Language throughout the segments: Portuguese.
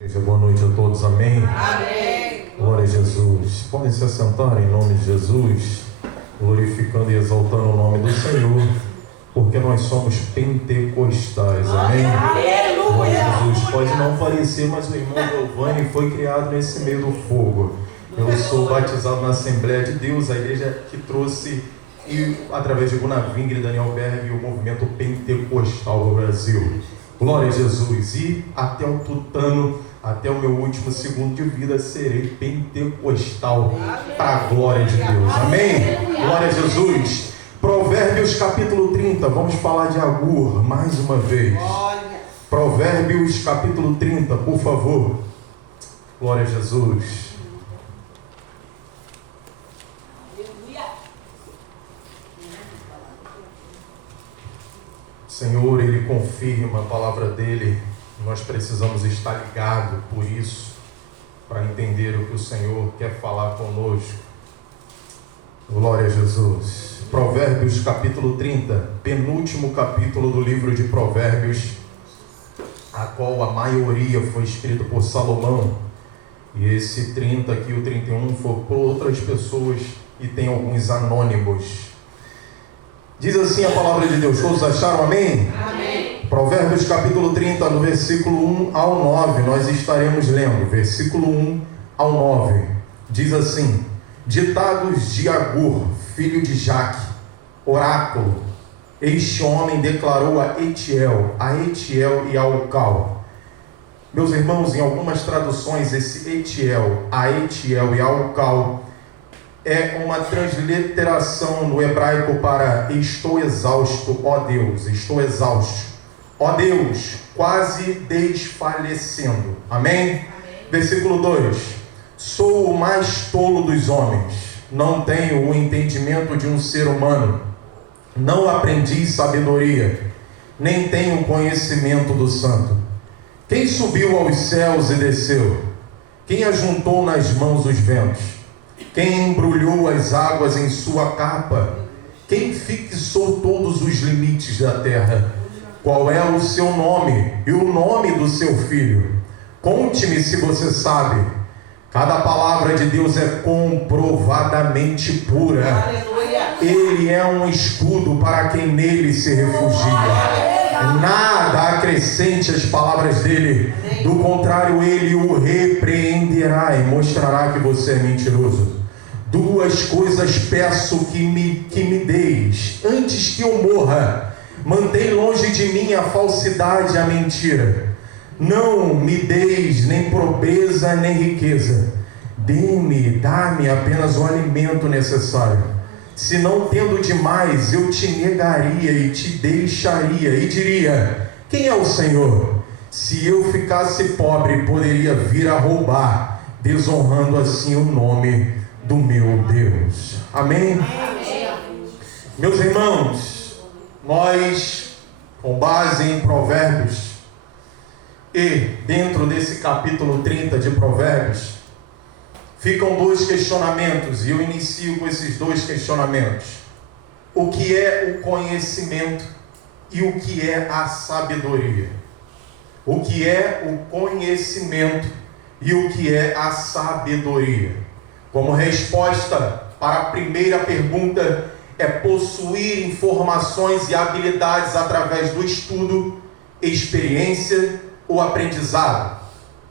Boa noite a todos, amém? Amém. Glória a Jesus. Podem se assentar em nome de Jesus, glorificando e exaltando o nome do Senhor, porque nós somos pentecostais, amém? Glória a Jesus. Pode não parecer, mas o irmão Giovanni foi criado nesse meio do fogo. Eu sou batizado na Assembleia de Deus, a igreja que trouxe, e através de Gunaving e Daniel Berg, o movimento pentecostal no Brasil. Glória a Jesus. E até o tutano, até o meu último segundo de vida, serei pentecostal para a glória de Deus. Amém? Glória a Jesus. Provérbios capítulo 30. Vamos falar de Agur mais uma vez. Provérbios capítulo 30, por favor. Glória a Jesus. Senhor, Ele confirma a palavra dEle. Nós precisamos estar ligados por isso, para entender o que o Senhor quer falar conosco. Glória a Jesus. Provérbios capítulo 30, penúltimo capítulo do livro de Provérbios, a qual a maioria foi escrito por Salomão. E esse 30 aqui, o 31, foi por outras pessoas e tem alguns anônimos. Diz assim a palavra de Deus. Todos acharam? Amém? Amém. Provérbios capítulo 30, no versículo 1 ao 9, nós estaremos lendo. Versículo 1 ao 9. Diz assim: Ditados de Agur, filho de Jaque, oráculo. Este homem declarou a Etiel e a Ucal. Meus irmãos, em algumas traduções, esse Etiel e a Ucal é uma transliteração no hebraico para estou exausto, ó Deus, estou exausto. Ó Deus, quase desfalecendo. Amém? Amém. Versículo 2. Sou o mais tolo dos homens, não tenho o entendimento de um ser humano, não aprendi sabedoria, nem tenho conhecimento do santo. Quem subiu aos céus e desceu? Quem ajuntou nas mãos os ventos? Quem embrulhou as águas em sua capa? Quem fixou todos os limites da terra? Qual é o seu nome e o nome do seu filho? Conte-me se você sabe. Cada palavra de Deus é comprovadamente pura. Aleluia. Ele é um escudo para quem nele se refugia. Nada acrescente às palavras dele. Do contrário, ele o repreenderá e mostrará que você é mentiroso. Duas coisas peço que me deis, antes que eu morra. Mantém longe de mim a falsidade e a mentira. Não me deis nem pobreza nem riqueza. Dá-me apenas o alimento necessário. Se não tendo demais, eu te negaria e te deixaria, e diria: quem é o Senhor? Se eu ficasse pobre, poderia vir a roubar, desonrando assim o nome do meu Deus. Amém? Amém. Meus irmãos, nós, com base em Provérbios, e dentro desse capítulo 30 de Provérbios, ficam dois questionamentos, e eu inicio com esses dois questionamentos. O que é o conhecimento e o que é a sabedoria? O que é o conhecimento e o que é a sabedoria? Como resposta para a primeira pergunta, é possuir informações e habilidades através do estudo, experiência ou aprendizado.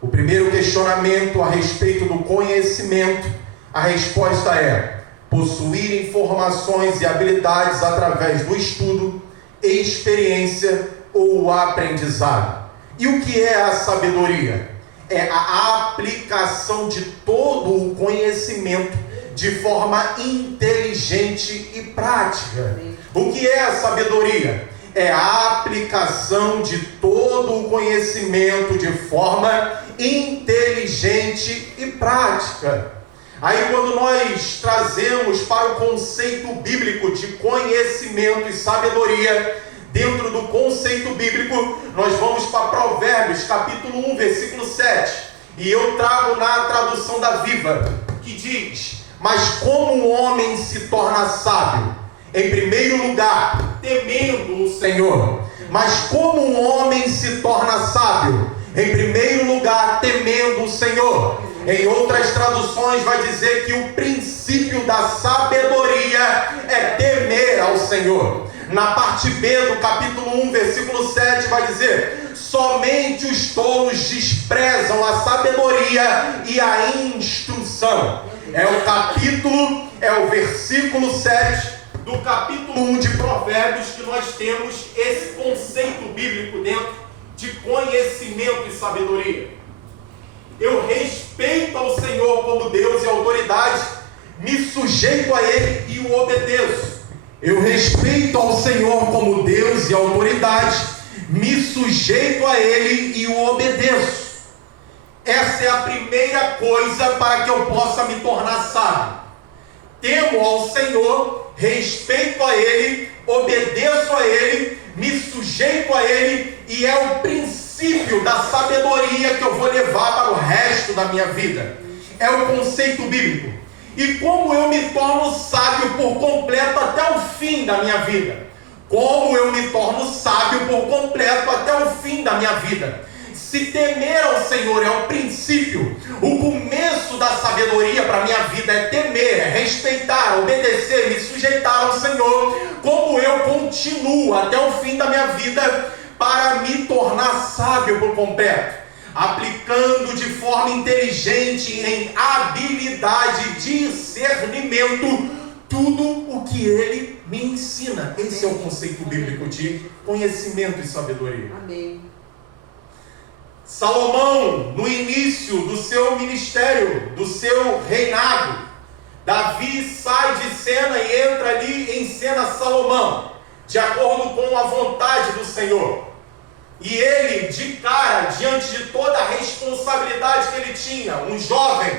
O primeiro questionamento a respeito do conhecimento, a resposta é possuir informações e habilidades através do estudo, experiência ou aprendizado. E o que é a sabedoria? É a aplicação de todo o conhecimento de forma inteligente e prática. O que é a sabedoria? É a aplicação de todo o conhecimento de forma inteligente e prática. Aí quando nós trazemos para o conceito bíblico de conhecimento e sabedoria, dentro do conceito bíblico, nós vamos para Provérbios, capítulo 1, versículo 7. E eu trago na tradução da Viva, que diz: mas como um homem se torna sábio? Em primeiro lugar, temendo o Senhor. Mas como um homem se torna sábio? Em primeiro lugar, temendo o Senhor. Em outras traduções vai dizer que o princípio da sabedoria é temer ao Senhor. Na parte B do capítulo 1, versículo 7 vai dizer: somente os tolos desprezam a sabedoria e a instrução. É o versículo 7 do capítulo 1 de Provérbios que nós temos esse conceito bíblico dentro de conhecimento e sabedoria. Eu respeito ao Senhor como Deus e autoridade, me sujeito a Ele e o obedeço. Eu respeito ao Senhor como Deus e autoridade, me sujeito a Ele e o obedeço. Essa é a primeira coisa para que eu possa me tornar sábio. Temo ao Senhor, respeito a Ele, obedeço a Ele, me sujeito a Ele, e é o princípio da sabedoria que eu vou levar para o resto da minha vida. É o conceito bíblico. E como eu me torno sábio por completo até o fim da minha vida? Como eu me torno sábio por completo até o fim da minha vida? Se temer ao Senhor é o princípio, o começo da sabedoria para a minha vida é temer, é respeitar, obedecer, me sujeitar ao Senhor. Como eu continuo até o fim da minha vida para me tornar sábio por completo? Aplicando de forma inteligente, em habilidade, discernimento, tudo o que Ele me ensina. Esse é o conceito bíblico de conhecimento e sabedoria. Amém. Salomão, no início do seu ministério, do seu reinado, Davi sai de cena e entra ali em cena Salomão, de acordo com a vontade do Senhor. E ele, de cara, diante de toda a responsabilidade que ele tinha, um jovem,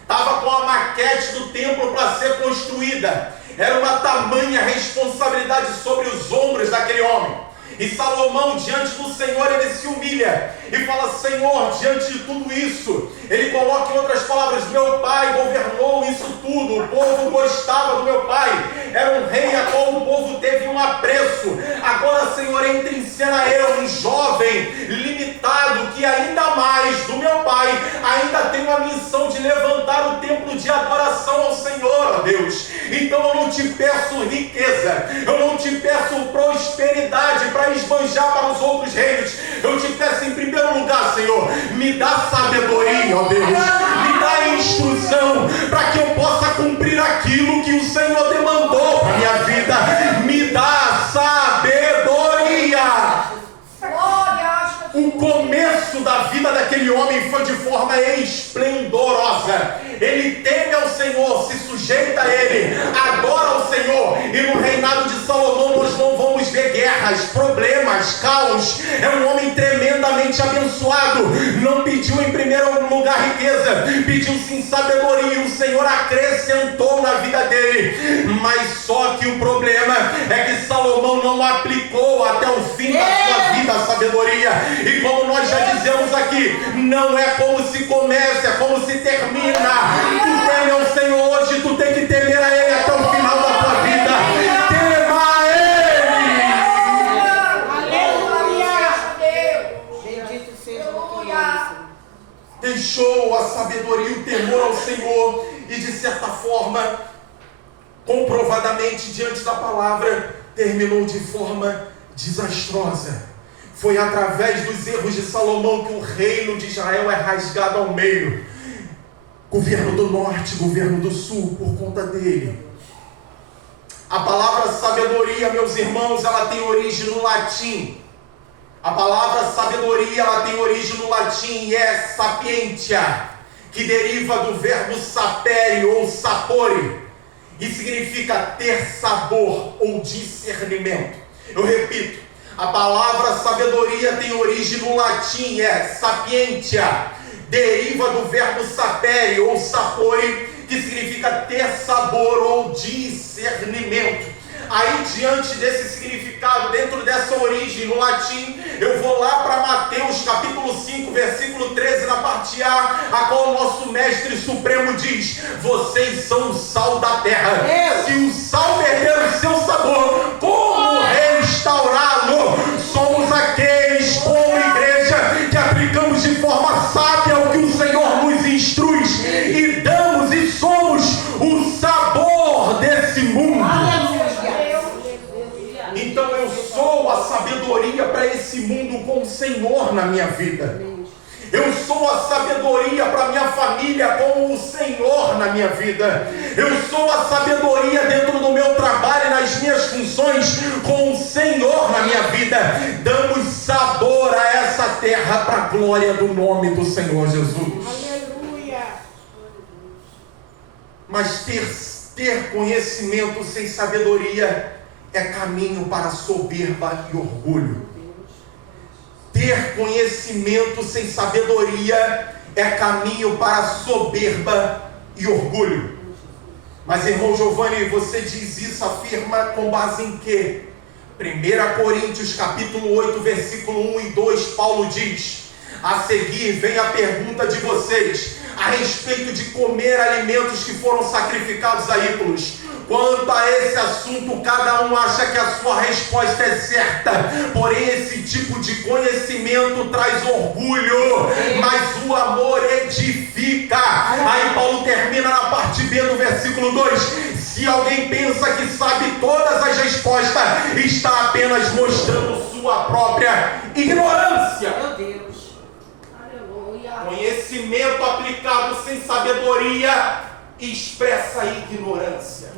estava com a maquete do templo para ser construída. Era uma tamanha responsabilidade sobre os ombros daquele homem. E Salomão, diante do Senhor, ele se humilha e fala: Senhor, diante de tudo isso, ele coloca em outras palavras: meu pai governou isso tudo, o povo gostava do meu pai, era um rei a qual o povo teve um apreço. Agora, Senhor, entra em cena eu, um jovem limitado, que ainda mais do meu pai, ainda tem a missão de levantar o templo de adoração ao Senhor, ó Deus. Então eu não te peço riqueza, eu não te peço prosperidade para esbanjar para os outros reinos. Eu te peço em primeiro lugar, Senhor, me dá sabedoria, ó Deus, me dá instrução para que eu possa cumprir aquilo que o Senhor demandou para a minha vida. Me dá sabedoria. O começo da vida daquele homem foi de forma esplendorosa. Ele teme ao Senhor, se sujeita a Ele, adora ao Senhor. E no reinado de Salomão nós não vamos ver guerras, problemas, caos. É um homem tremendamente abençoado. Não pediu em primeiro lugar riqueza, pediu sim sabedoria. O Senhor acrescentou na vida dele. Mas só que o problema é que Salomão não aplicou até o fim da sua vida a sabedoria. E como nós já dizemos aqui, não é como se começa, é como se termina. Tu teme ao Senhor hoje, tu tem que temer a Ele até o final da tua vida. Tema a Ele. Aleluia. Bendito seja o teu nome. Deixou a sabedoria e o temor ao Senhor e, de certa forma, comprovadamente diante da palavra, terminou de forma desastrosa. Foi através dos erros de Salomão que o reino de Israel é rasgado ao meio. Governo do norte, governo do sul, por conta dele. A palavra sabedoria, meus irmãos, ela tem origem no latim. A palavra sabedoria, ela tem origem no latim e é sapientia, que deriva do verbo sapere ou sapore, e significa ter sabor ou discernimento. Eu repito, a palavra sabedoria tem origem no latim, é sapientia, deriva do verbo sapere ou sapore, que significa ter sabor ou discernimento. Aí, diante desse significado, dentro dessa origem no latim, eu vou lá para Mateus capítulo 5, versículo 13, na parte A, a qual o nosso mestre supremo diz: vocês são o sal da terra. Se o sal perder o seu sabor, como restaurá-lo? Somos aqueles, como igreja, que aplicamos de Senhor na minha vida. Eu sou a sabedoria para minha família como o Senhor na minha vida. Eu sou a sabedoria dentro do meu trabalho e nas minhas funções com o Senhor na minha vida. Damos sabor a essa terra para a glória do nome do Senhor Jesus. Aleluia. Mas ter conhecimento sem sabedoria é caminho para soberba e orgulho. Ter conhecimento sem sabedoria é caminho para soberba e orgulho. Mas, irmão Giovanni, você diz isso, afirma com base em quê? 1 Coríntios capítulo 8, versículo 1 e 2, Paulo diz: a seguir vem a pergunta de vocês a respeito de comer alimentos que foram sacrificados a ídolos. Quanto a esse assunto, cada um acha que a sua resposta é certa. Porém, esse tipo de conhecimento traz orgulho, mas o amor edifica. Aí Paulo termina na parte B do versículo 2. Se alguém pensa que sabe todas as respostas, está apenas mostrando sua própria ignorância. Meu Deus. Aleluia. Conhecimento aplicado sem sabedoria expressa ignorância.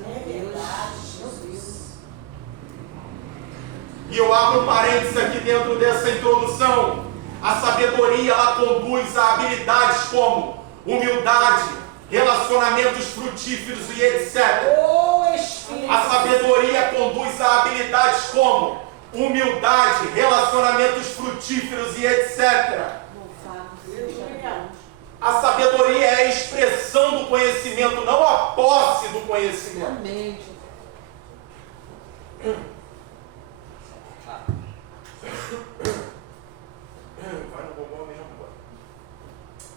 E eu abro um parênteses aqui dentro dessa introdução. A sabedoria, ela conduz a habilidades como humildade, relacionamentos frutíferos e etc. Oh, Espírito. A sabedoria conduz a habilidades como humildade, relacionamentos frutíferos e etc. A sabedoria é a expressão do conhecimento, não a posse do conhecimento. Amém. Vai no bobão mesmo agora.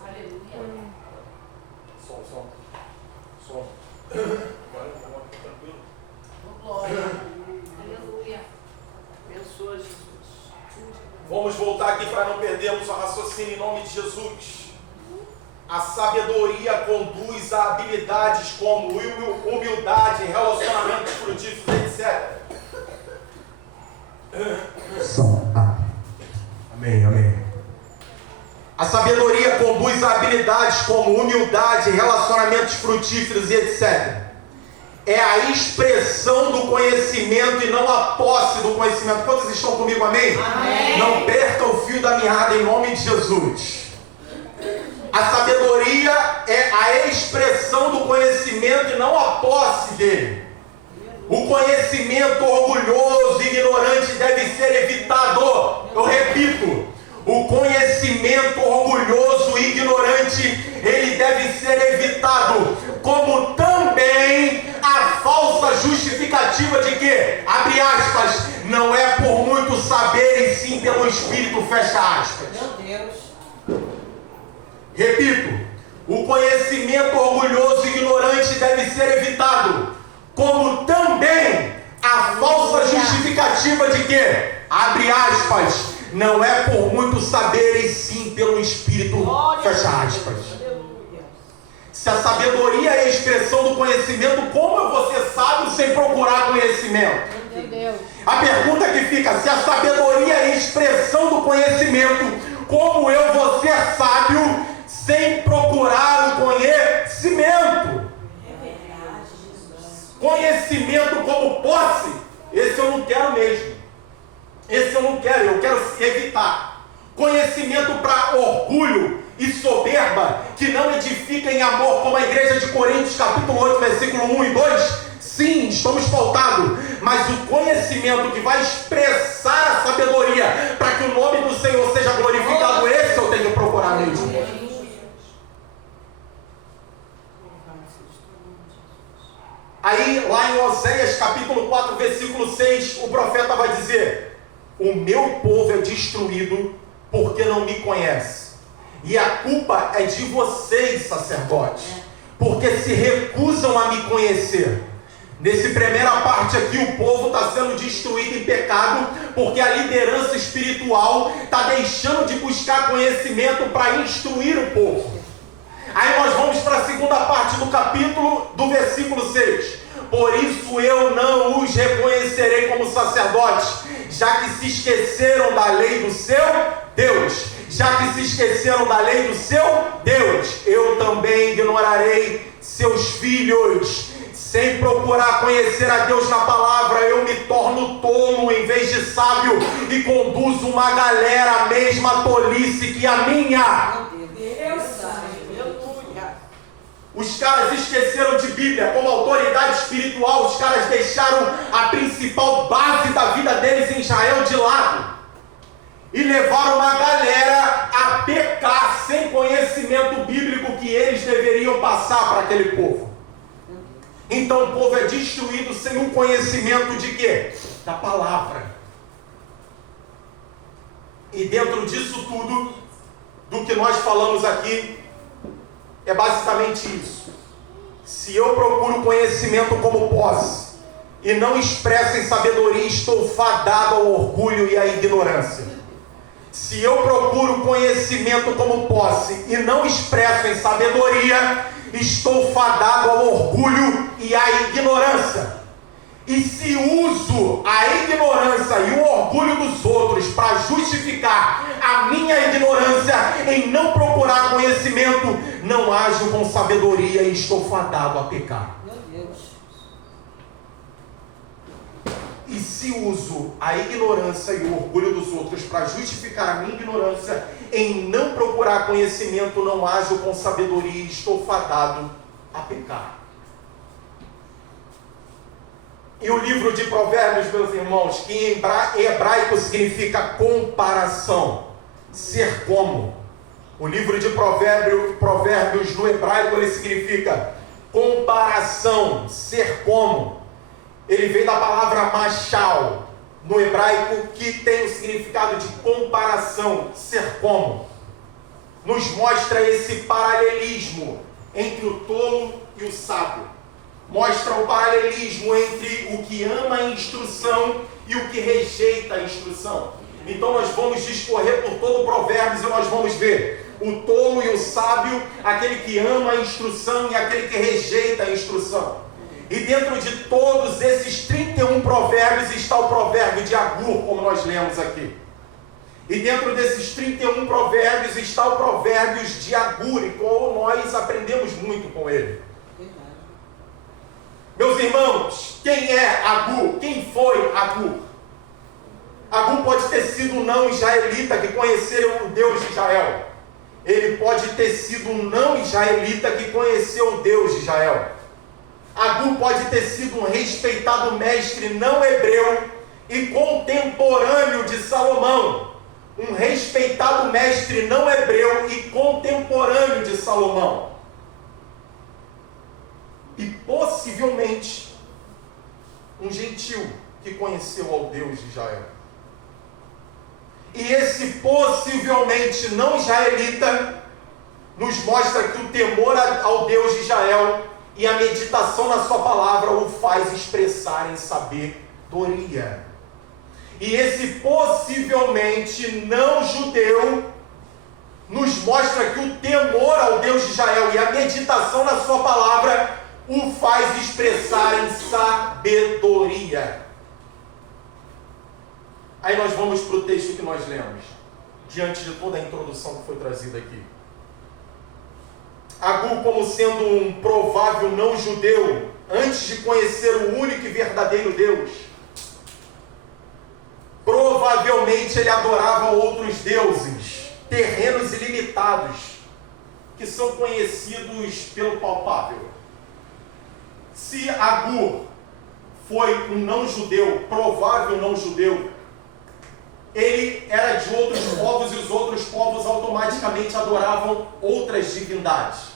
Aleluia. Som. Vai no bobão, tá tranquilo? Glória. Aleluia. Abençoa, Jesus. Vamos voltar aqui para não perdermos o raciocínio em nome de Jesus. A sabedoria conduz a habilidades como humildade, relacionamentos frutíferos, etc. Amém. A sabedoria conduz a habilidades como humildade, relacionamentos frutíferos e etc. É a expressão do conhecimento e não a posse do conhecimento. Quantos estão comigo, amém? Amém. Não perca o fio da meada em nome de Jesus. A sabedoria é a expressão do conhecimento e não a posse dele. O conhecimento orgulhoso e ignorante deve ser evitado. Eu repito, o conhecimento orgulhoso e ignorante, ele deve ser evitado, como também a falsa justificativa de que, abre aspas, não é por muito saber e sim pelo Espírito, fecha aspas. Meu Deus. Repito, o conhecimento orgulhoso e ignorante deve ser evitado, como também a falsa justificativa de que, abre aspas, não é por muito saber e sim pelo Espírito, fecha aspas. Se a sabedoria é a expressão do conhecimento, como eu vou ser sábio sem procurar conhecimento? Meu Deus. A pergunta que fica, se a sabedoria é a expressão do conhecimento, como eu vou ser sábio sem procurar o conhecimento? Conhecimento como posse, esse eu não quero mesmo. Esse eu não quero, eu quero evitar. Conhecimento para orgulho e soberba, que não edifica em amor, como a igreja de Coríntios, capítulo 8, versículo 1 e 2. Sim, estamos pautados, mas o conhecimento que vai expressar a sabedoria, para que o nome do Senhor seja glorificado, esse eu tenho que procurar mesmo. Aí, lá em Oséias, capítulo 4, versículo 6, o profeta vai dizer: o meu povo é destruído porque não me conhece. E a culpa é de vocês, sacerdotes, porque se recusam a me conhecer. Nesse primeira parte aqui, o povo está sendo destruído em pecado, porque a liderança espiritual está deixando de buscar conhecimento para instruir o povo. Aí nós vamos para a segunda parte do capítulo, do versículo 6. Por isso eu não os reconhecerei como sacerdotes, já que se esqueceram da lei do seu Deus. Já que se esqueceram da lei do seu Deus, eu também ignorarei seus filhos. Sem procurar conhecer a Deus na palavra, eu me torno tolo em vez de sábio e conduzo uma galera à mesma tolice que a minha. Os caras esqueceram de Bíblia como autoridade espiritual. Os caras deixaram a principal base da vida deles em Israel de lado e levaram uma galera a pecar sem conhecimento bíblico que eles deveriam passar para aquele povo. Então o povo é destruído sem um conhecimento de quê? Da palavra. E dentro disso tudo, do que nós falamos aqui, é basicamente isso. Se eu procuro conhecimento como posse e não expresso em sabedoria, estou fadado ao orgulho e à ignorância. Se eu procuro conhecimento como posse e não expresso em sabedoria, estou fadado ao orgulho e à ignorância. E se uso a ignorância e o orgulho dos outros para justificar a minha ignorância em não procurar conhecimento, não ajo com sabedoria e estou fadado a pecar. Meu Deus. E se uso a ignorância e o orgulho dos outros para justificar a minha ignorância em não procurar conhecimento, não ajo com sabedoria e estou fadado a pecar. E o livro de Provérbios, meus irmãos, que em hebraico significa comparação, ser como. O livro de Provérbios no hebraico ele significa comparação, ser como. Ele vem da palavra machal, no hebraico, que tem o significado de comparação, ser como. Nos mostra esse paralelismo entre o tolo e o sábio. Mostra o paralelismo entre o que ama a instrução e o que rejeita a instrução. Então nós vamos discorrer por todo o Provérbios e nós vamos ver o tolo e o sábio, aquele que ama a instrução e aquele que rejeita a instrução. E dentro de todos esses 31 provérbios está o provérbio de Agur, como nós lemos aqui. E dentro desses 31 provérbios está o provérbios de Agur, e como nós aprendemos muito com ele. Meus irmãos, quem é Agur? Quem foi Agur? Agur pode ter sido um não israelita que conheceu o Deus de Israel. Ele pode ter sido um não israelita que conheceu o Deus de Israel. Agur pode ter sido um respeitado mestre não hebreu e contemporâneo de Salomão. Um respeitado mestre não hebreu e contemporâneo de Salomão. E possivelmente um gentil que conheceu ao Deus de Israel. E esse possivelmente não israelita nos mostra que o temor ao Deus de Israel e a meditação na sua palavra o faz expressar em sabedoria. E esse possivelmente não judeu nos mostra que o temor ao Deus de Israel e a meditação na sua palavra o faz expressar em sabedoria. Aí nós vamos para o texto que nós lemos, diante de toda a introdução que foi trazida aqui. Agur, como sendo um provável não judeu, antes de conhecer o único e verdadeiro Deus, provavelmente ele adorava outros deuses, terrenos ilimitados, que são conhecidos pelo palpável. Se Agur foi um não judeu, provável não judeu, ele era de outros povos e os outros povos automaticamente adoravam outras divindades.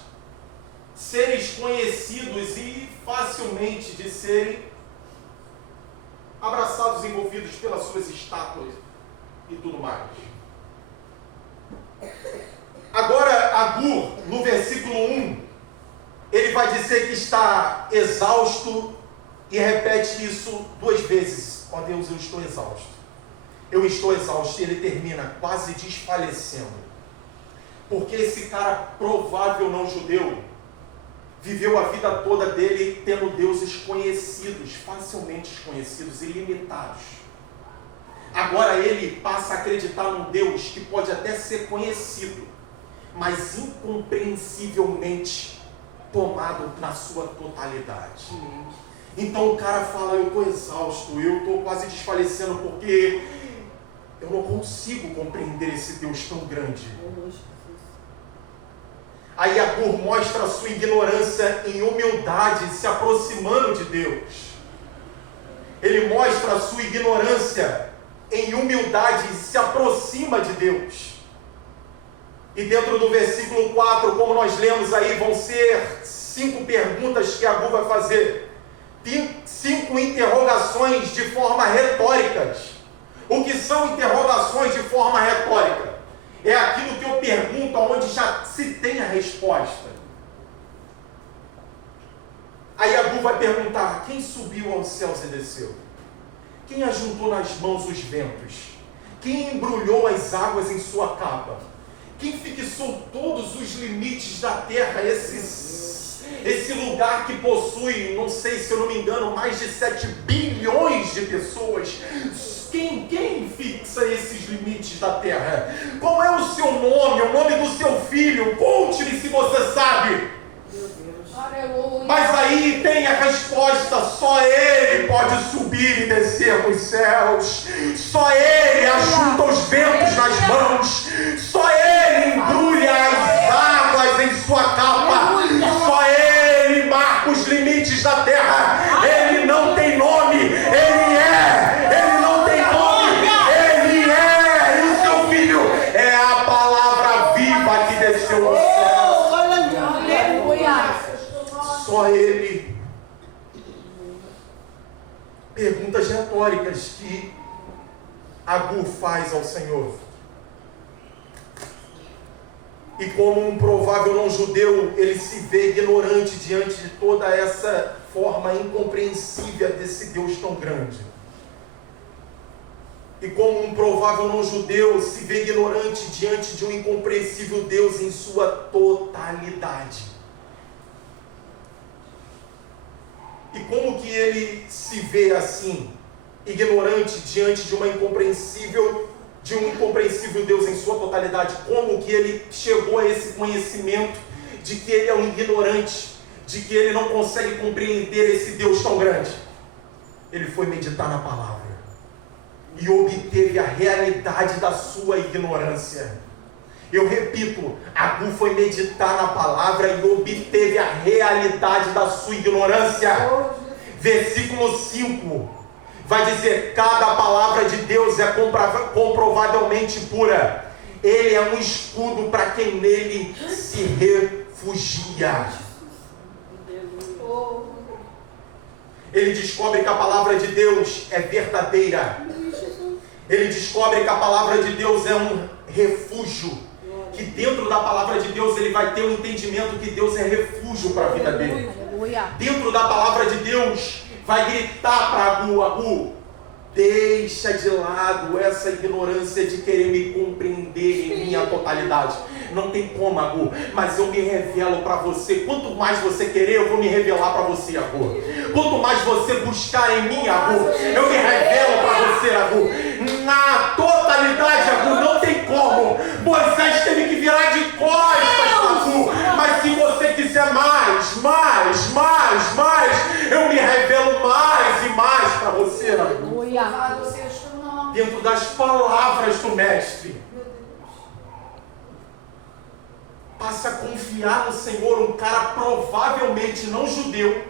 Seres conhecidos e facilmente de serem abraçados, envolvidos pelas suas estátuas e tudo mais. Agora, Agur, no versículo 1, ele vai dizer que está exausto e repete isso 2 vezes. Ó Deus, eu estou exausto. Eu estou exausto. E ele termina quase desfalecendo. Porque esse cara provável não judeu viveu a vida toda dele tendo deuses conhecidos, facilmente conhecidos, ilimitados. Agora ele passa a acreditar num Deus que pode até ser conhecido, mas incompreensivelmente tomado na sua totalidade. Então o cara fala, eu estou exausto, eu estou quase desfalecendo porque eu não consigo compreender esse Deus tão grande. Aí Agur mostra a sua ignorância em humildade, se aproximando de Deus. Ele mostra a sua ignorância em humildade e se aproxima de Deus. E dentro do versículo 4, como nós lemos aí, vão ser 5 perguntas que Agur vai fazer. 5 interrogações de forma retóricas. O que são interrogações de forma retórica? É aquilo que eu pergunto onde já se tem a resposta. Aí Agur vai perguntar, quem subiu aos céus e desceu? Quem ajuntou nas mãos os ventos? Quem embrulhou as águas em sua capa? Quem fixou todos os limites da terra? Esse lugar que possui, não sei se eu não me engano, mais de 7 bilhões de pessoas. Quem fixa esses limites da terra? Qual é o seu nome, o nome do seu filho? Conte-me se você sabe. Aleluia. Mas aí tem a resposta, só Ele pode subir e descer nos céus, só Ele ajunta os ventos nas mãos, só Ele embrulha as águas em sua capa, só Ele marca os limites da terra. Ele não tem nome, Ele não tem nome, Ele é, e o seu filho é a palavra viva que desceu ao céu. Só Ele. Perguntas retóricas que Agur faz ao Senhor. E como um provável não-judeu, ele se vê ignorante diante de toda essa forma incompreensível desse Deus tão grande. E como um provável não-judeu se vê ignorante diante de um incompreensível Deus em sua totalidade. E como que ele se vê assim, ignorante diante de um incompreensível Deus em sua totalidade? Como que ele chegou a esse conhecimento de que ele é um ignorante, de que ele não consegue compreender esse Deus tão grande? Ele foi meditar na palavra e obteve a realidade da sua ignorância. Eu repito, Agur foi meditar na palavra e obteve a realidade da sua ignorância. Versículo 5 vai dizer, cada palavra de Deus é comprovavelmente pura. Ele é um escudo para quem nele se refugia. Ele descobre que a palavra de Deus é verdadeira. Ele descobre que a palavra de Deus é um refúgio. Que dentro da palavra de Deus ele vai ter o entendimento que Deus é refúgio para a vida dele. Dentro da palavra de Deus vai gritar para Agur, deixa de lado essa ignorância de querer me compreender em minha totalidade. Não tem como, Agur, mas eu me revelo para você. Quanto mais você querer, eu vou me revelar para você, Agur. Quanto mais você buscar em mim, Agur, eu me revelo para você, Agur. Na totalidade, Agur, não tem como. Moisés teve que virar de costas, Agur. Mas se você quiser mais, eu me revelo mais e mais para você, Agur. Dentro das palavras do Mestre. Passa a confiar no Senhor. Um cara provavelmente não judeu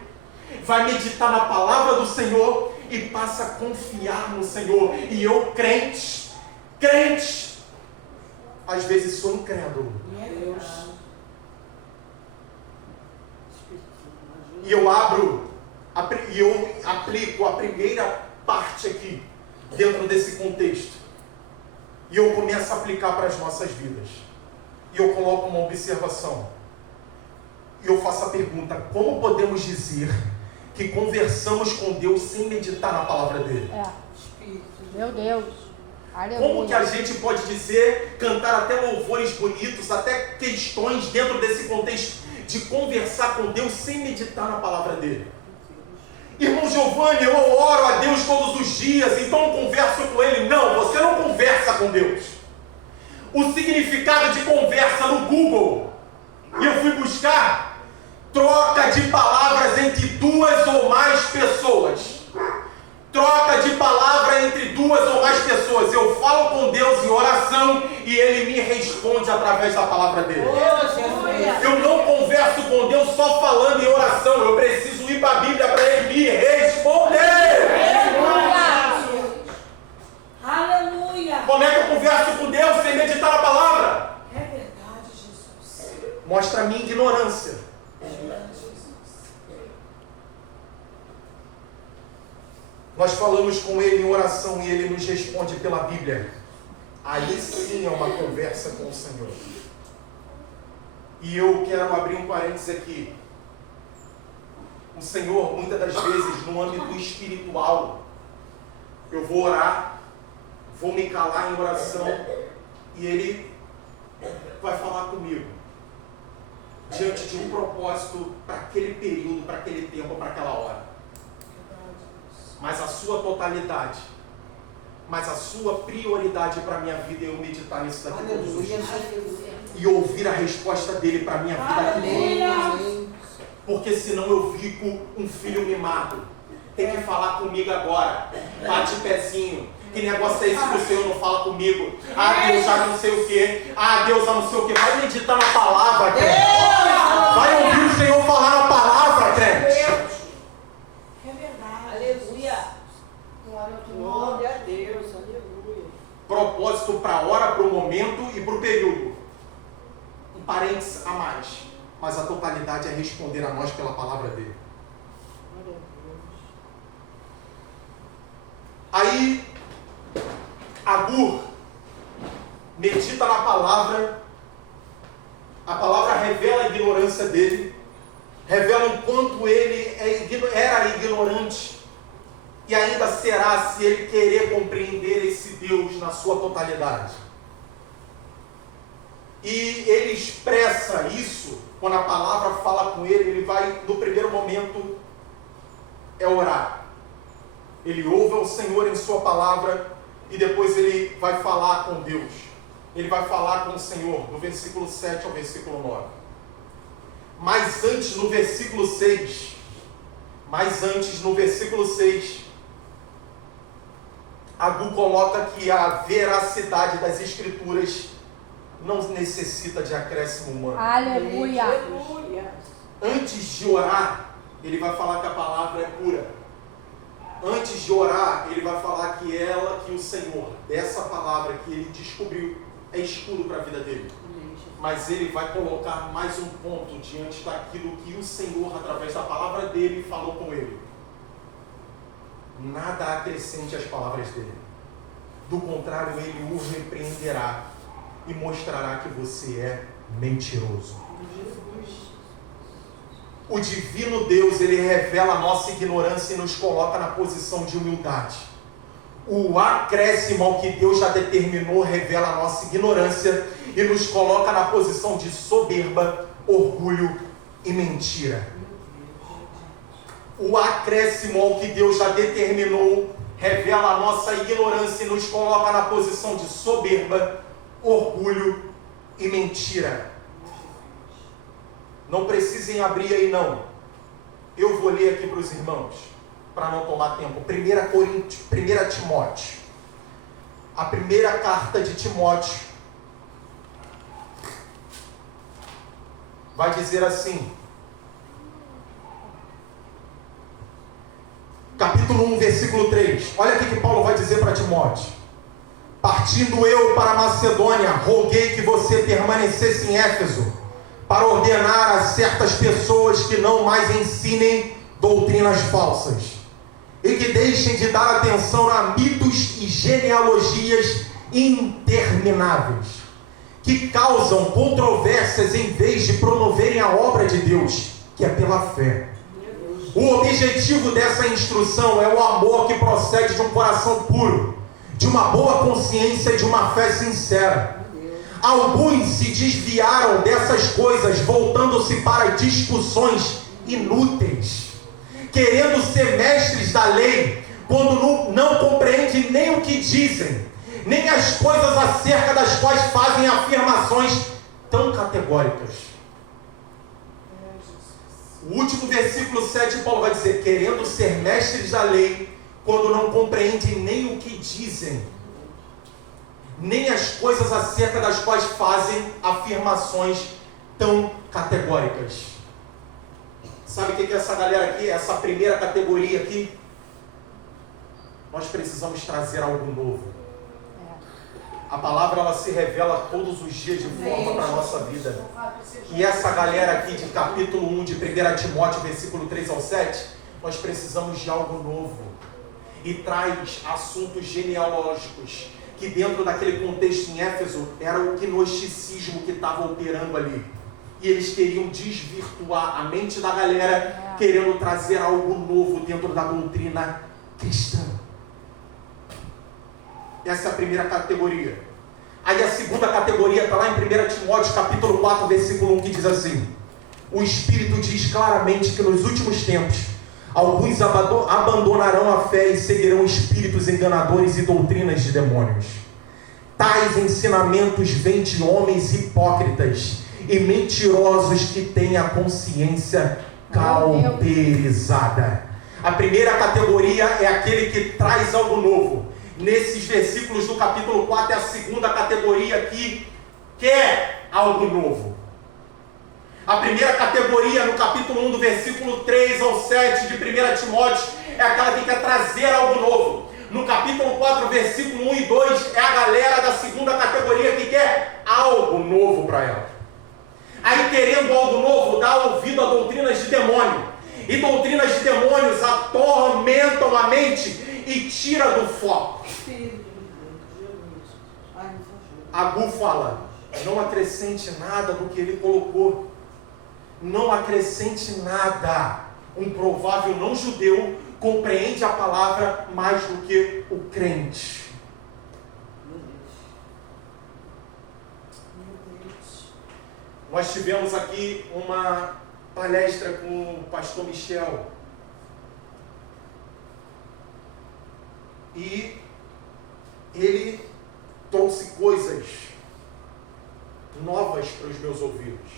vai meditar na palavra do Senhor e passa a confiar no Senhor. E eu, crente, às vezes sou incrédulo. E eu aplico a primeira parte aqui, dentro desse contexto. E eu começo a aplicar para as nossas vidas. E eu coloco uma observação. E eu faço a pergunta, como podemos dizer que conversamos com Deus sem meditar na palavra dele? Meu Deus. Aleluia. Como que a gente pode dizer, cantar até louvores bonitos, até questões dentro desse contexto de conversar com Deus sem meditar na palavra dele? Irmão, irmão Giovanni, eu oro a Deus todos os dias, então eu converso com Ele. Não, você não conversa com Deus. O significado de conversa no Google, e eu fui buscar, troca de palavras entre duas ou mais pessoas. Troca de palavra entre duas ou mais pessoas. Eu falo com Deus em oração e Ele me responde através da palavra dele. Eu não converso com Deus só falando em oração. Eu preciso ir para a Bíblia para Ele me responder. Aleluia! Como é que eu converso com Deus sem meditar na palavra? É verdade, Jesus. Mostra a minha ignorância. Nós falamos com Ele em oração e Ele nos responde pela Bíblia. Aí sim é uma conversa com o Senhor. E eu quero abrir um parênteses aqui. O Senhor, muitas das vezes, no âmbito espiritual, eu vou orar, vou me calar em oração e Ele vai falar comigo diante de um propósito para aquele período, para aquele tempo, para aquela hora. Mas a sua totalidade, mas a sua prioridade para a minha vida é eu meditar nisso daqui todos os dias e ouvir a resposta dele para a minha vida aqui. Porque senão eu fico um filho mimado. Tem que falar comigo agora. Bate pezinho. Que negócio é esse que o Senhor não fala comigo? Ah, Deus já não sei o que. Ah, Deus já não sei o que. Vai meditar na palavra, crente. Vai ouvir o Senhor falar na palavra, crente. Glória a Deus, aleluia. Propósito para a hora, para o momento e para o período. Um parênteses a mais. Mas a totalidade é responder a nós pela palavra dele. Aí, Agur medita na palavra. A palavra revela a ignorância dele. Revela o quanto ele era ignorante. E ainda será se ele querer compreender esse Deus na sua totalidade. E ele expressa isso, quando a palavra fala com ele, ele vai, no primeiro momento, orar. Ele ouve ao Senhor em sua palavra e depois ele vai falar com Deus. Ele vai falar com o Senhor, do versículo 7 ao versículo 9. Mas antes, no versículo 6, Agur coloca que a veracidade das Escrituras não necessita de acréscimo humano. Aleluia. Antes de orar, ele vai falar que a palavra é pura. Antes de orar, ele vai falar que que o Senhor, dessa palavra que ele descobriu, é escudo para a vida dele. Mas ele vai colocar mais um ponto diante daquilo que o Senhor, através da palavra dele, falou com ele. Nada acrescente às palavras dele. Do contrário, ele o repreenderá e mostrará que você é mentiroso. O divino Deus, ele revela a nossa ignorância e nos coloca na posição de humildade. O acréscimo ao que Deus já determinou revela a nossa ignorância e nos coloca na posição de soberba, orgulho e mentira. O acréscimo ao que Deus já determinou revela a nossa ignorância e nos coloca na posição de soberba, orgulho e mentira. Não precisem abrir aí não. Eu vou ler aqui para os irmãos, para não tomar tempo. 1 Timóteo. A primeira carta de Timóteo vai dizer assim. Capítulo 1, versículo 3. Olha o que Paulo vai dizer para Timóteo. Partindo eu para Macedônia, roguei que você permanecesse em Éfeso, para ordenar a certas pessoas que não mais ensinem doutrinas falsas, e que deixem de dar atenção a mitos e genealogias intermináveis, que causam controvérsias em vez de promoverem a obra de Deus, que é pela fé. O objetivo dessa instrução é o amor que procede de um coração puro, de uma boa consciência e de uma fé sincera. Alguns se desviaram dessas coisas, voltando-se para discussões inúteis, querendo ser mestres da lei, quando não compreendem nem o que dizem, nem as coisas acerca das quais fazem afirmações tão categóricas. O último versículo 7, Paulo vai dizer, querendo ser mestres da lei, quando não compreendem nem o que dizem, nem as coisas acerca das quais fazem afirmações tão categóricas. Sabe o que é essa galera aqui? Essa primeira categoria aqui? Nós precisamos trazer algo novo. A palavra, ela se revela todos os dias de forma para a nossa vida. E essa galera aqui de capítulo 1 de 1 Timóteo, versículo 3 ao 7, nós precisamos de algo novo. E traz assuntos genealógicos, que dentro daquele contexto em Éfeso, era o gnosticismo que estava operando ali. E eles queriam desvirtuar a mente da galera, querendo trazer algo novo dentro da doutrina cristã. Essa é a primeira categoria. Aí a segunda categoria está lá em 1 Timóteo, capítulo 4, versículo 1, que diz assim: o Espírito diz claramente que nos últimos tempos, alguns abandonarão a fé e seguirão espíritos enganadores e doutrinas de demônios. Tais ensinamentos vêm de homens hipócritas e mentirosos que têm a consciência cauterizada. A primeira categoria é aquele que traz algo novo. Nesses versículos do capítulo 4 é a segunda categoria que quer algo novo. A primeira categoria, no capítulo 1, do versículo 3 ao 7 de 1 Timóteo, é aquela que quer trazer algo novo. No capítulo 4, versículo 1 e 2, é a galera da segunda categoria que quer algo novo para ela. Aí, querendo algo novo, dá ouvido a doutrinas de demônio. E doutrinas de demônios atormentam a mente e tira do foco. Agu fala, não acrescente nada do que ele colocou. Não acrescente nada. Um provável não judeu compreende a palavra mais do que o crente. Nós tivemos aqui uma palestra com o pastor Michel. E ele trouxe coisas novas para os meus ouvidos.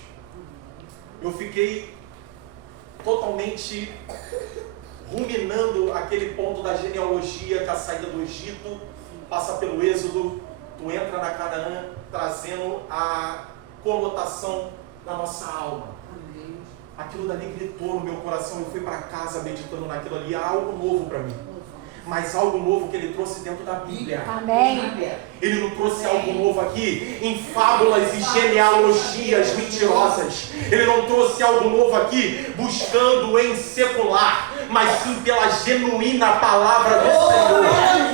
Eu fiquei totalmente ruminando aquele ponto da genealogia, que a saída do Egito passa pelo Êxodo, tu entra na Canaã, trazendo a conotação da nossa alma. Aquilo dali gritou no meu coração, eu fui para casa meditando naquilo ali, algo novo para mim. Mas algo novo que ele trouxe dentro da Bíblia. Amém. Ele não trouxe algo novo aqui em fábulas e genealogias mentirosas. Ele não trouxe algo novo aqui buscando em secular, mas sim pela genuína palavra do Senhor.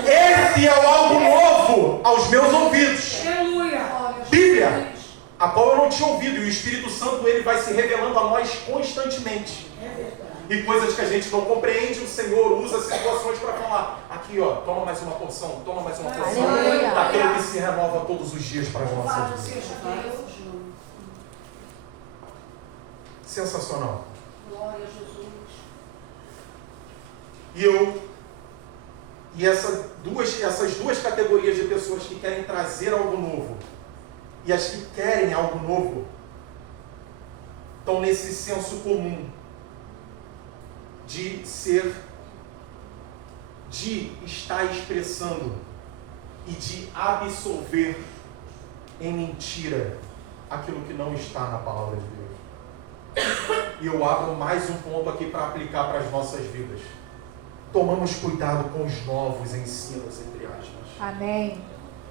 Esse é o algo novo aos meus ouvidos. Bíblia, a qual eu não tinha ouvido, e o Espírito Santo ele vai se revelando a nós constantemente. E coisas que a gente não compreende, o Senhor usa situações para falar, aqui ó, toma mais uma porção, Aleluia. daquilo que se renova todos os dias para as nossas vidas. Sensacional. Glória a Jesus. E essas duas categorias de pessoas que querem trazer algo novo e as que querem algo novo estão nesse senso comum de estar expressando e de absolver em mentira aquilo que não está na palavra de Deus. E eu abro mais um ponto aqui para aplicar para as nossas vidas. Tomamos cuidado com os novos ensinos, entre aspas. Amém.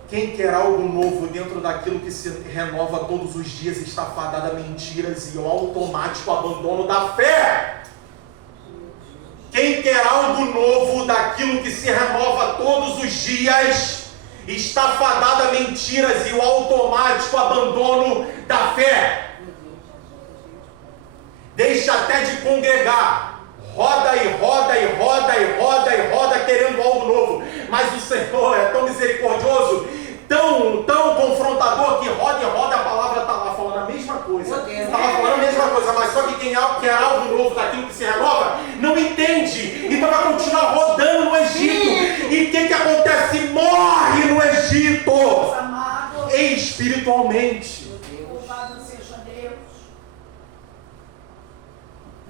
Quem quer algo novo dentro daquilo que se renova todos os dias está fadado a mentiras e ao automático abandono da fé. Quem quer algo novo daquilo que se renova todos os dias está fadado a mentiras e o automático abandono da fé. Deixa até de congregar, roda e roda e roda e roda e roda querendo algo novo, mas o Senhor é tão misericordioso, tão confrontador, que roda e roda a palavra está lá falando a mesma coisa. Está lá falando a mesma coisa, mas só que quem quer algo novo daquilo que se renova, não entende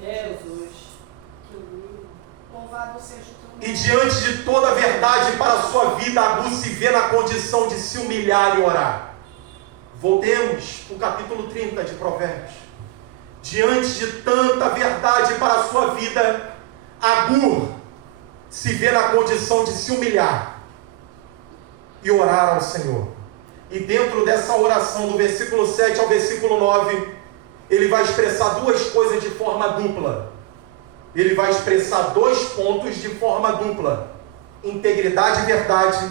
Jesus. Louvado seja o teu E nome. diante de toda a verdade para a sua vida, Agur se vê na condição de se humilhar e orar. Voltemos para o capítulo 30 de Provérbios. Diante de tanta verdade para a sua vida, Agur se vê na condição de se humilhar e orar ao Senhor. E dentro dessa oração, do versículo 7 ao versículo 9, ele vai expressar duas coisas de forma dupla. Ele vai expressar dois pontos de forma dupla: integridade e verdade,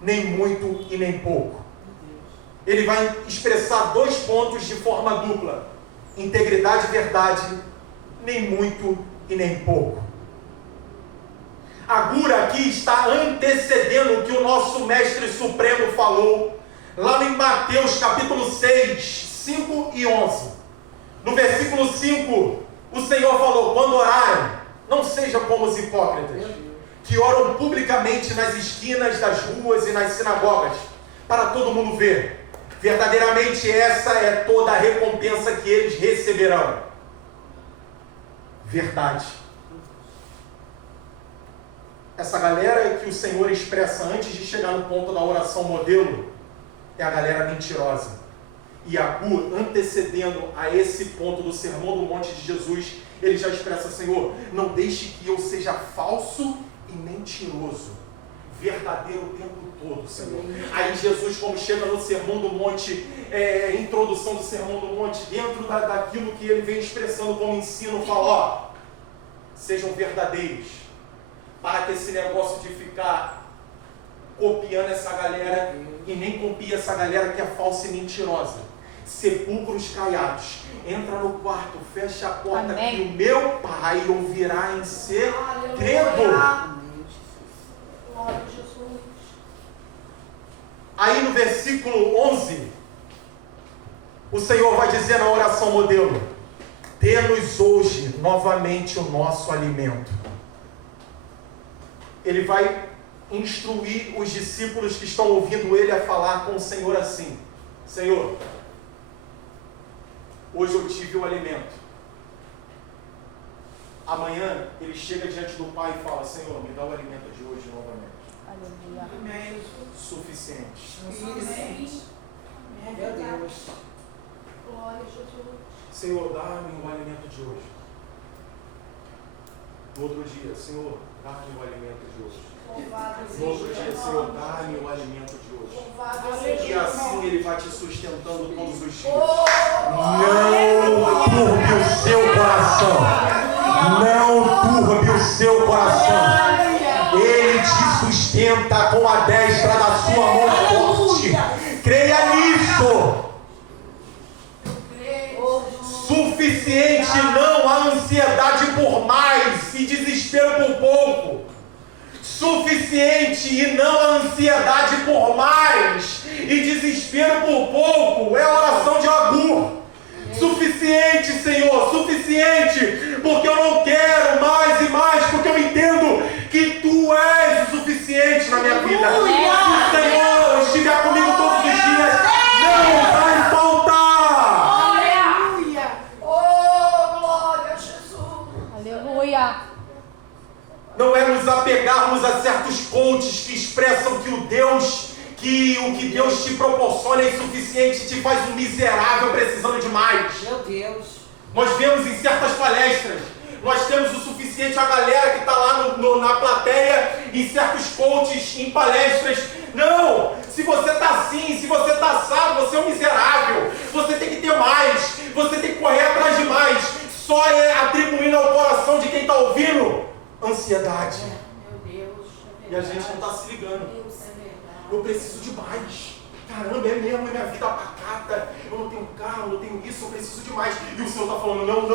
nem muito e nem pouco. Ele vai expressar dois pontos de forma dupla: integridade e verdade, nem muito e nem pouco. Agur aqui está antecedendo o que o nosso Mestre Supremo falou lá em Mateus capítulo 6, 5 e 11. No versículo 5, o Senhor falou: quando orarem, não sejam como os hipócritas, que oram publicamente nas esquinas das ruas e nas sinagogas, para todo mundo ver. Verdadeiramente essa é toda a recompensa que eles receberão. Verdade. Essa galera que o Senhor expressa antes de chegar no ponto da oração modelo é a galera mentirosa. E Agur, antecedendo a esse ponto do Sermão do Monte de Jesus, ele já expressa: Senhor, não deixe que eu seja falso e mentiroso, verdadeiro o tempo todo, Senhor. Aí Jesus, como chega no Sermão do Monte, introdução do Sermão do Monte, dentro daquilo que ele vem expressando como ensino, fala: ó, sejam verdadeiros, para que esse negócio de ficar copiando essa galera, e nem copia essa galera que é falsa e mentirosa. Sepulcros caiados, entra no quarto, fecha a porta, Amém. que o meu Pai ouvirá em segredo. Aleluia. Glória a Jesus. Aí no versículo 11, o Senhor vai dizer na oração modelo: dê-nos hoje novamente o nosso alimento. Ele vai instruir os discípulos que estão ouvindo ele a falar com o Senhor assim: Senhor, hoje eu tive o alimento. Amanhã ele chega diante do Pai e fala: Senhor, me dá o alimento de hoje novamente. Aleluia. Amém. Suficiente. Amém. Meu Deus. Glória a Jesus. Senhor, dá-me o alimento de hoje. No outro dia: Senhor, dá-me o alimento de hoje. Louvado No outro seja dia: o Senhor, nome. dá-me o alimento de hoje. Louvado E seja o assim nome. ele vai te sustentando todos os dias. Oh, Não turbe o seu coração. Não turbe o seu coração. Ele te sustenta com a destra da sua mão forte. Creia nisso. Suficiente não a ansiedade por mais e desespero por pouco. Suficiente e não a ansiedade por mais e desespero por pouco é a oração de Agur. Suficiente, Senhor, suficiente, porque eu não quero mais e mais, porque eu entendo que Tu és o suficiente na minha vida. Se o Senhor estiver comigo todos os dias, não vai faltar. aleluia. Oh, glória a Jesus. Aleluia. Não é nos apegarmos a certos coaches que expressam que o que Deus te proporciona é insuficiente e te faz um miserável precisando de mais. Meu Deus. Nós vemos em certas palestras, nós temos o suficiente, a galera que está lá na plateia, em certos coaches, em palestras. Não! Se você está assim, se você está assado, você é um miserável. Você tem que ter mais, você tem que correr atrás de mais. Só é atribuindo ao coração de quem está ouvindo ansiedade. Meu Deus. E a gente não está se ligando. Deus é verdade. Eu preciso de mais. Caramba, é mesmo, minha vida pacata. Eu não tenho carro, eu não tenho isso, eu preciso de mais. E o Senhor está falando: não.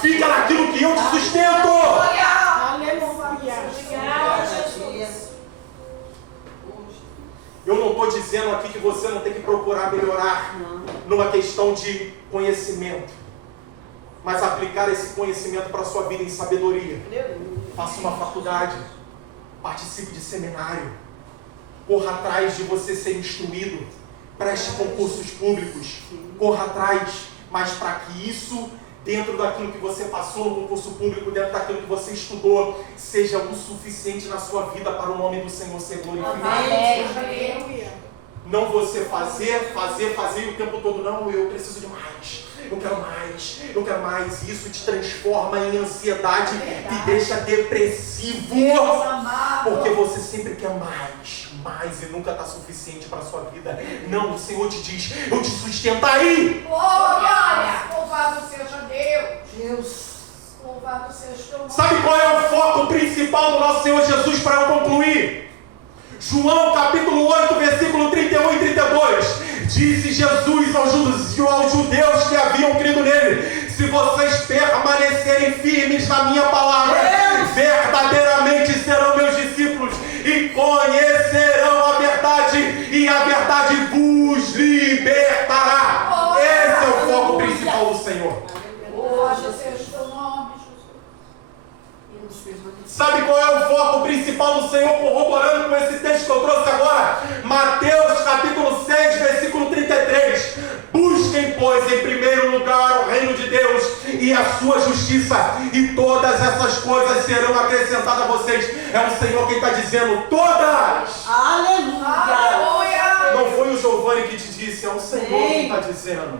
Fica naquilo que eu te sustento. Aleluia. Obrigada, Jesus. Eu não estou dizendo aqui que você não tem que procurar melhorar numa questão de conhecimento, mas aplicar esse conhecimento para a sua vida em sabedoria. Faça uma faculdade, participe de seminário, corra atrás de você ser instruído, preste concursos públicos, corra atrás, mas para que isso dentro daquilo que você passou no concurso público, dentro daquilo que você estudou, seja o suficiente na sua vida para o nome do Senhor ser glorificado. Aleluia. Não você fazer e o tempo todo, não, eu preciso de mais, eu quero mais, isso te transforma em ansiedade, te deixa depressivo, porque você sempre quer mais e nunca está suficiente para a sua vida. Não, o Senhor te diz, eu te sustento aí. Glória! Louvado seja Deus. Louvado seja o teu nome. Sabe qual é o foco principal do nosso Senhor Jesus para eu concluir? João capítulo 8, versículo 31 e 32. Disse Jesus aos judeus que haviam crido nele: se vocês permanecerem firmes na minha palavra, verdadeiramente serão meus discípulos e conhecerão a verdade, e a verdade vos libertará. Esse é o foco principal do Senhor. Louvado seja o teu nome, Jesus. Sabe qual é o foco principal do Senhor, corroborando com esse texto que eu trouxe agora? Mateus capítulo 6, versículo 33. Busquem, pois, em primeiro lugar o reino de Deus e a sua justiça, e todas essas coisas serão acrescentadas a vocês. É o Senhor quem está dizendo todas. Aleluia. Aleluia. Não foi o Giovanni que te disse, é o Senhor quem está dizendo.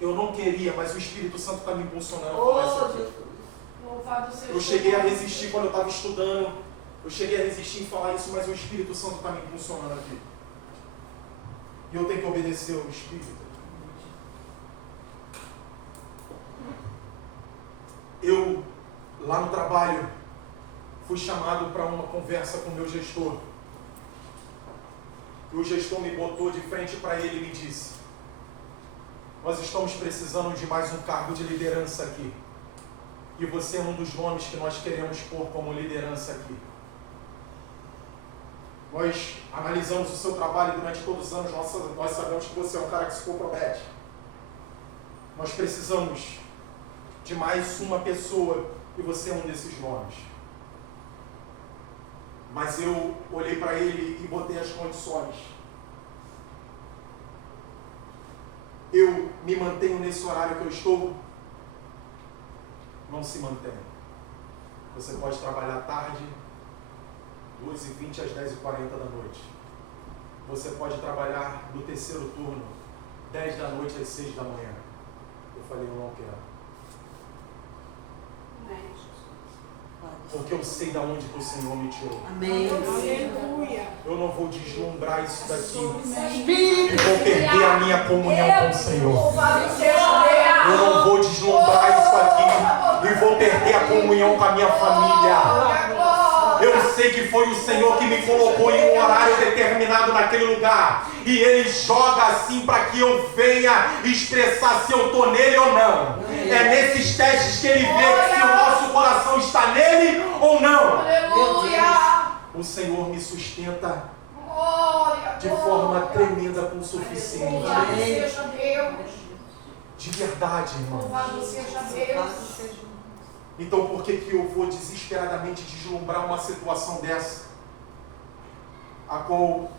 Eu não queria, mas o Espírito Santo está me impulsionando a falar isso aqui. Louvado seja Eu cheguei a resistir quando eu estava estudando. Eu cheguei a resistir em falar isso, mas o Espírito Santo está me impulsionando aqui. E eu tenho que obedecer ao Espírito. Eu, lá no trabalho, fui chamado para uma conversa com o meu gestor. E o gestor me botou de frente para ele e me disse: nós estamos precisando de mais um cargo de liderança aqui. E você é um dos nomes que nós queremos pôr como liderança aqui. Nós analisamos o seu trabalho durante todos os anos, nós sabemos que você é um cara que se compromete. Nós precisamos de mais uma pessoa e você é um desses nomes. Mas eu olhei para ele e botei as condições. Eu me mantenho nesse horário que eu estou? Não se mantém. Você pode trabalhar tarde, 2h20 às 10h40 da noite. Você pode trabalhar no terceiro turno, 10 da noite às 6 da manhã. Eu falei, eu não quero. Porque eu sei de onde que o Senhor me tirou. Amém. Aleluia. Eu não vou deslumbrar isso daqui e Espírito. vou perder a minha comunhão com o Senhor. Louvado seja Deus. Eu não vou deslumbrar isso aqui e vou perder a comunhão com a minha família. Eu sei que foi o Senhor que me colocou em um horário determinado naquele lugar. E Ele joga assim para que eu venha expressar se eu estou nele ou não. É nesses testes que Ele vê se o nosso coração está nele ou não. Aleluia. O Senhor me sustenta Glória. de forma tremenda com o suficiente. Louvado seja Deus. De verdade, irmão. Louvado seja Deus. Então por que eu vou desesperadamente deslumbrar uma situação dessa, a qual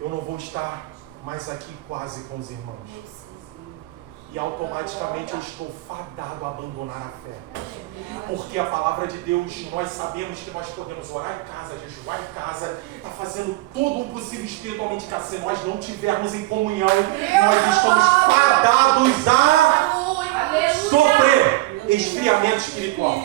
eu não vou estar mais aqui quase com os irmãos? E automaticamente eu estou fadado a abandonar a fé. Porque a palavra de Deus, nós sabemos que nós podemos orar em casa, jejuar em casa, está fazendo todo o possível espiritualmente, que se nós não tivermos em comunhão, nós estamos fadados a sofrer esfriamento espiritual.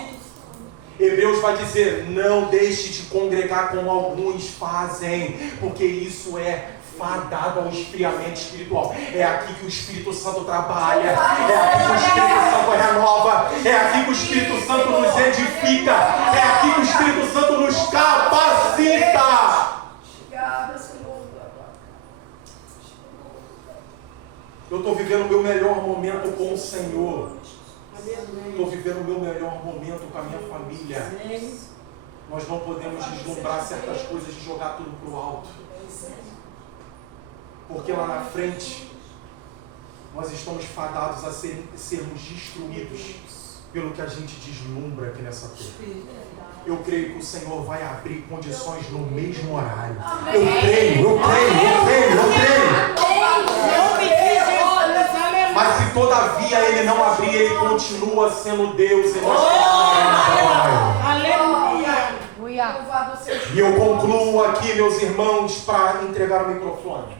Hebreus vai dizer, não deixe de congregar como alguns fazem, porque isso é fadado ao esfriamento espiritual. É aqui que o Espírito Santo trabalha, é aqui que o Espírito Santo renova, é aqui que o Espírito Santo nos edifica, é aqui que o Espírito Santo nos capacita. Eu estou vivendo o meu melhor momento com o Senhor. Estou vivendo o meu melhor momento com a minha família. Nós não podemos deslumbrar certas coisas e jogar tudo para o alto. Porque lá na frente, nós estamos fadados a sermos destruídos pelo que a gente deslumbra aqui nessa terra. Eu creio que o Senhor vai abrir condições no mesmo horário. Eu creio. Mas se se todavia ele não abrir, ele continua sendo Deus e nós temos Aleluia. Aleluia. Louvado seja. E eu concluo aqui, meus irmãos, para entregar o microfone.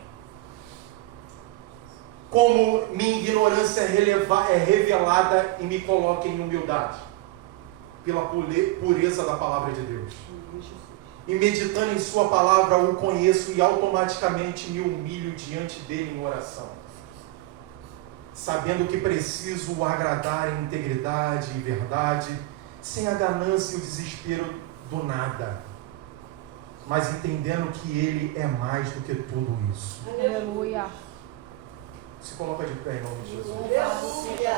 Como minha ignorância é revelada e me coloca em humildade, pela pureza da palavra de Deus. E meditando em sua palavra, o conheço e automaticamente me humilho diante dele em oração, sabendo que preciso o agradar em integridade e verdade, sem a ganância e o desespero do nada, mas entendendo que ele é mais do que tudo isso. Aleluia. Se coloca de pé em nome de Jesus. Aleluia.